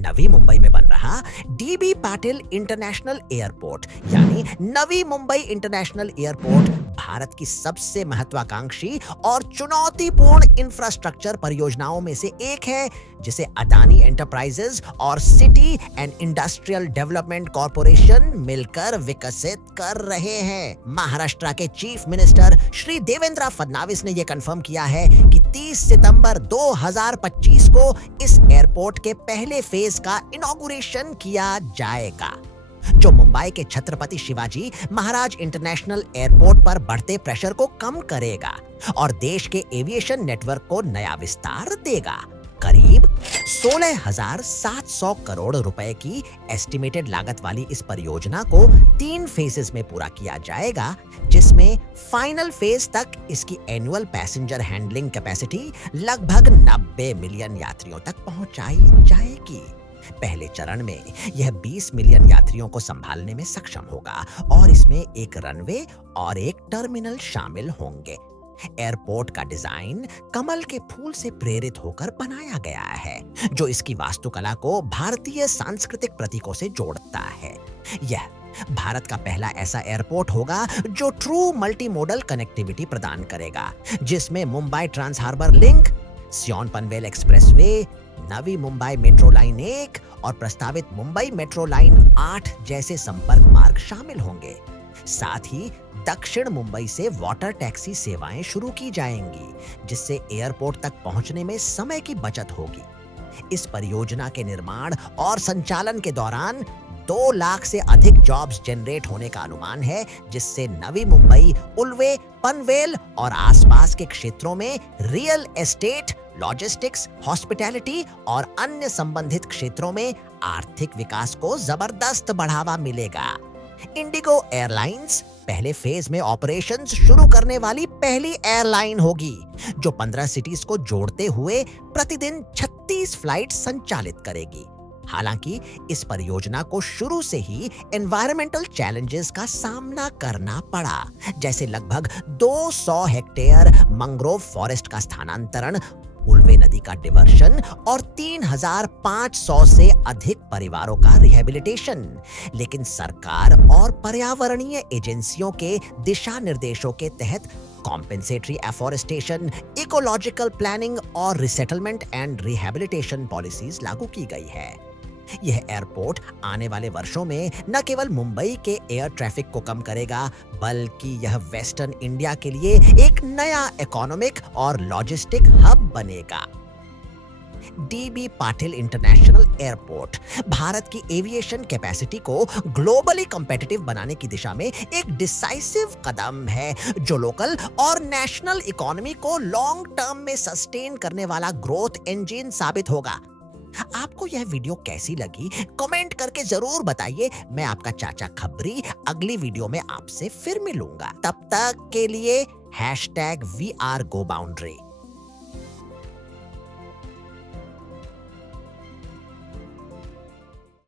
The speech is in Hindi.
नवी मुंबई में बन रहा डीबी पाटिल इंटरनेशनल एयरपोर्ट यानी नवी मुंबई इंटरनेशनल एयरपोर्ट भारत की सबसे महत्वाकांक्षी और चुनौतीपूर्ण इंफ्रास्ट्रक्चर परियोजनाओं में से एक है, जिसे अदानी एंटरप्राइजेज और city and industrial development corporation मिलकर विकसित कर रहे हैं। महाराष्ट्र के चीफ मिनिस्टर श्री देवेंद्र फडणवीस ने यह कंफर्म किया है कि 30 सितंबर 2025 को इस एयरपोर्ट के पहले फेज का इनॉग्रेशन किया जाएगा, जो मुंबई के छत्रपति शिवाजी महाराज इंटरनेशनल एयरपोर्ट पर बढ़ते प्रेशर को कम करेगा और देश के एविएशन नेटवर्क को नया विस्तार देगा। करीब 16,700 करोड़ रुपए की एस्टिमेटेड लागत वाली इस परियोजना को 3 फेजेस में पूरा किया जाएगा, जिसमें फाइनल फेज तक इसकी एनुअल पैसेंजर हैंडलिंग कैपेसिटी लगभग 90 मिलियन यात्रियों तक पहुंचाई जाएगी। पहले चरण में यह 20 मिलियन यात्रियों को संभालने में सक्षम होगा और इसमें एक रनवे और एक टर्मिनल शामिल होंगे। एयरपोर्ट का डिजाइन कमल के फूल से प्रेरित होकर बनाया गया है, जो इसकी वास्तुकला को भारतीय सांस्कृतिक प्रतीकों से जोड़ता है। यह भारत का पहला ऐसा एयरपोर्ट होगा जो ट्रू मल्टी मॉडल कनेक्टिविटी प्रदान करेगा, जिसमें Mumbai trans harbour link, Sion Panvel expressway, Navi Mumbai metro line 1 और प्रस्तावित मुंबई मेट्रो लाइन 8 जैसे संपर्क मार्ग शामिल होंगे। साथ ही दक्षिण मुंबई से वाटर टैक्सी सेवाएं शुरू की जाएंगी, जिससे एयरपोर्ट तक पहुंचने में समय की बचत होगी। इस परियोजना के निर्माण और संचालन के दौरान 2 लाख से अधिक जॉब्स जनरेट होने का अनुमान है, जिससे नवी मुंबई, उल्वे, पनवेल और आसपास के क्षेत्रों में रियल एस्टेट, लॉजिस्टिक्स, हॉस्पिटैलिटी और अन्य संबंधित क्षेत्रों में आर्थिक विकास को जबरदस्त बढ़ावा मिलेगा। इंडिगो एयरलाइंस पहले फेज में ऑपरेशंस शुरू करने वाली पहली एयरलाइन होगी, जो 15 सिटीज को जोड़ते हुए प्रतिदिन 36 फ्लाइट संचालित करेगी। हालांकि इस परियोजना को शुरू से ही एनवायरमेंटल चैलेंजेस का सामना करना पड़ा, जैसे लगभग 200 हेक्टेयर मैंग्रोव फॉरेस्ट का स्थानांतरण, उल्वे नदी का डिवर्शन और 3,500 से अधिक परिवारों का रिहेबिलिटेशन। लेकिन सरकार और पर्यावरणीय एजेंसियों के दिशा निर्देशों के तहत कॉम्पेंसेटरी एफॉरेस्टेशन, इकोलॉजिकल प्लानिंग और रिसेटलमेंट एंड रिहेबिलिटेशन पॉलिसीज लागू की गई है। यह एयरपोर्ट आने वाले वर्षों में न केवल मुंबई के एयर ट्रैफिक को कम करेगा, बल्कि यह वेस्टर्न इंडिया के लिए एक नया इकोनॉमिक और लॉजिस्टिक हब बनेगा। DB Patil international airport Bharat की एविएशन कैपेसिटी को ग्लोबली कॉम्पिटिटिव बनाने की दिशा में एक डिसाइसिव कदम है, जो लोकल और नेशनल इकोनॉमी को लॉन्ग टर्म में सस्टेन करने वाला ग्रोथ इंजन साबित होगा। आपको यह वीडियो कैसी लगी कमेंट करके जरूर बताइए। मैं आपका चाचा खबरी अगली वीडियो में आपसे फिर मिलूंगा। तब तक के लिए #WeAreGoBoundary।